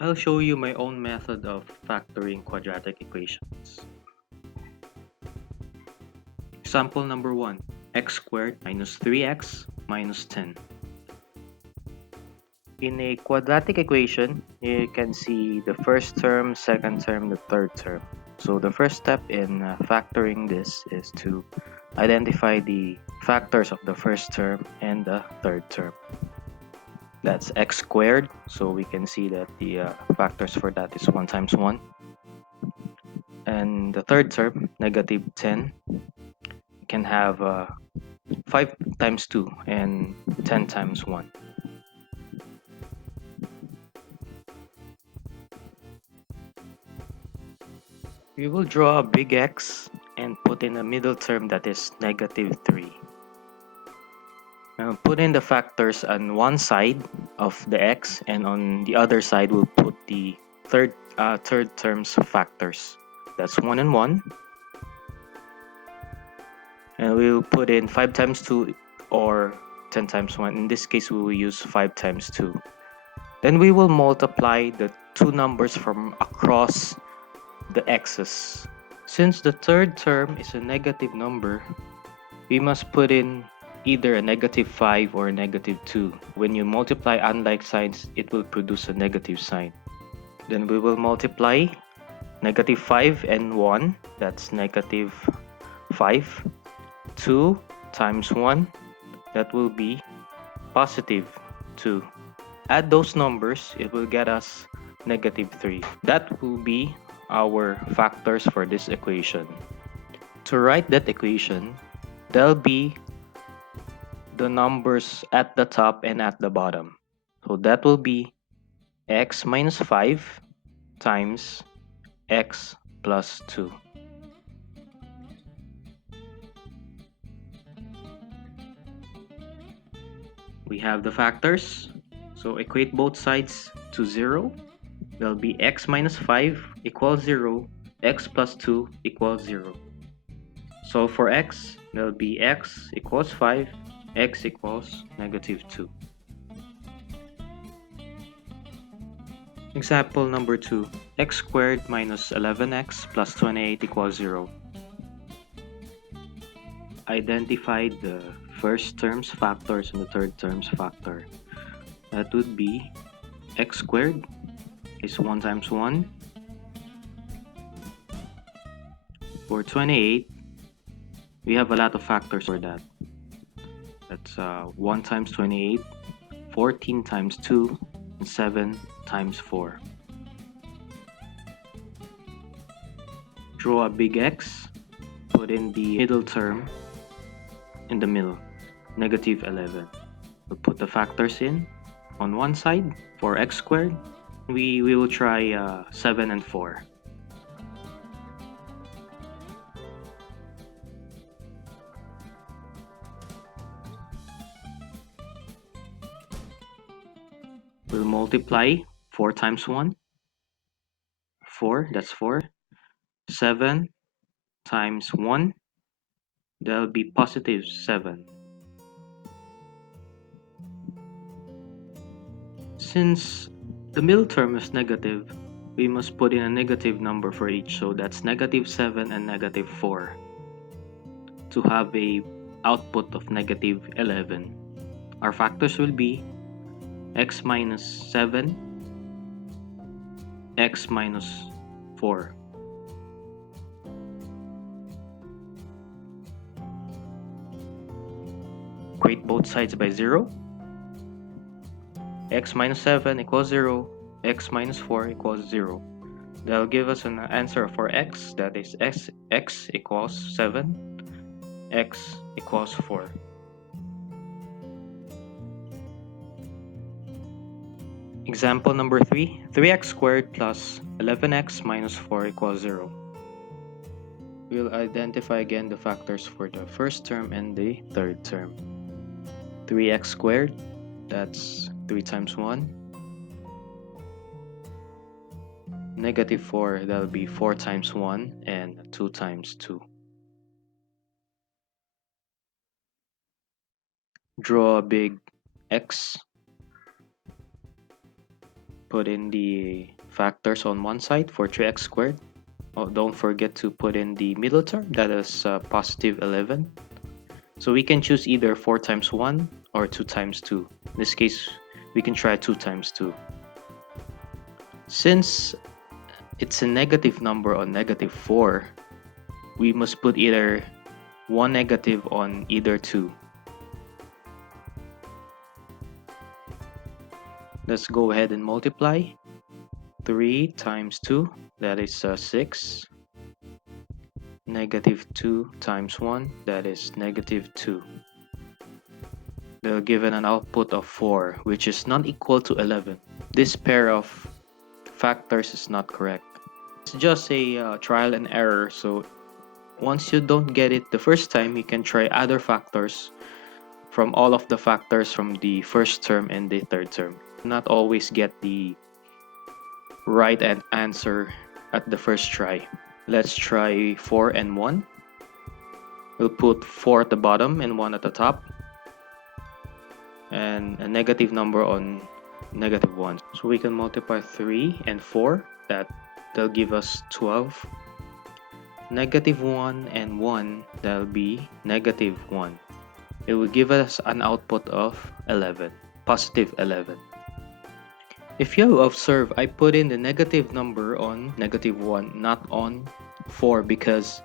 I'll show you my own method of factoring quadratic equations. Example number 1, x squared minus 3x minus 10. In a quadratic equation, you can see the first term, second term, the third term. So the first step in factoring this is to identify the factors of the first term and the third term. That's x squared, so we can see that the factors for that is 1 times 1. And the third term, negative 10, can have 5 times 2 and 10 times 1. We will draw a big X and put in a middle term that is negative 3. Now put in the factors on one side of the X, and on the other side we'll put the third term's factors. That's 1 and 1. And we'll put in 5 times 2 or 10 times 1. In this case, we will use 5 times 2. Then we will multiply the two numbers from across the x's. Since the third term is a negative number, we must put in either a negative 5 or a negative 2. When you multiply unlike signs, it will produce a negative sign. Then we will multiply negative 5 and 1, that's negative 5. 2 times 1, that will be positive 2. Add those numbers, it will get us negative 3. That will be our factors for this equation. To write that equation, there'll be the numbers at the top and at the bottom. So that will be x minus 5 times x plus 2. We have the factors, so equate both sides to 0. There'll be x minus 5 equals 0, x plus 2 equals 0. So for x, there'll be x equals 5, x equals negative 2. Example number 2, x squared minus 11x plus 28 equals 0. Identify the first term's factors and the third term's factor. That would be x squared is 1 times 1. For 28, we have a lot of factors for that. That's 1 times 28, 14 times 2, and 7 times 4. Draw a big X, put in the middle term in the middle, negative 11. We'll put the factors in on one side. For x squared, we will try 7 and 4. We'll multiply 4 times 1. 4, that's 4. 7 times 1, that'll be positive 7. Since the middle term is negative, we must put in a negative number for each, so that's negative 7 and negative 4 to have a output of negative 11. Our factors will be x minus 7, x minus 4. Equate both sides by 0. X minus 7 equals 0, x minus 4 equals 0. That'll give us an answer for x, that is x equals 7, x equals 4. Example number 3, 3x squared plus 11x minus 4 equals 0. We'll identify again the factors for the first term and the third term. 3x squared, that's 3 times 1. Negative 4, that'll be 4 times 1 and 2 times 2. Draw a big X. Put in the factors on one side for 3x squared. Oh, don't forget to put in the middle term, that is positive 11. So we can choose either 4 times 1 or 2 times 2. In this case, we can try 2 times 2. Since it's a negative number on negative 4, we must put either one negative on either 2. Let's go ahead and multiply. 3 times 2, that is 6. Negative 2 times 1, that is negative 2. They're given an output of 4, which is not equal to 11. This pair of factors is not correct. It's just a trial and error, so once you don't get it the first time, you can try other factors from all of the factors from the first term and the third term. Not always get the right answer at the first try. Let's try 4 and 1. We'll put 4 at the bottom and 1 at the top, and a negative number on negative 1. So we can multiply 3 and 4. That'll give us 12. Negative 1 and 1, that'll be negative 1. It will give us an output of 11, positive 11. If you observe, I put in the negative number on negative 1, not on 4, because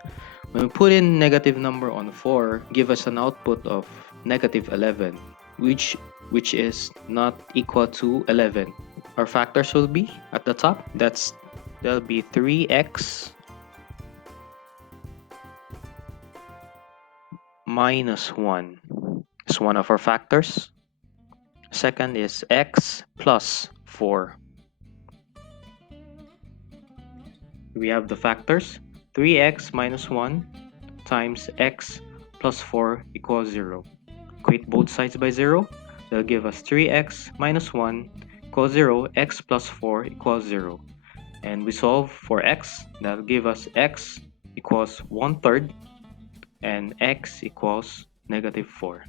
when we put in negative number on 4, give us an output of negative 11, which is not equal to 11. Our factors will be at the top. That'll be 3x minus 1 is one of our factors. Second is x plus 4. We have the factors. 3x minus 1 times x plus 4 equals 0. Equate both sides by 0. They'll give us 3x minus 1 equals 0, x plus 4 equals 0. And we solve for x. That'll give us x equals 1/3 and x equals negative 4.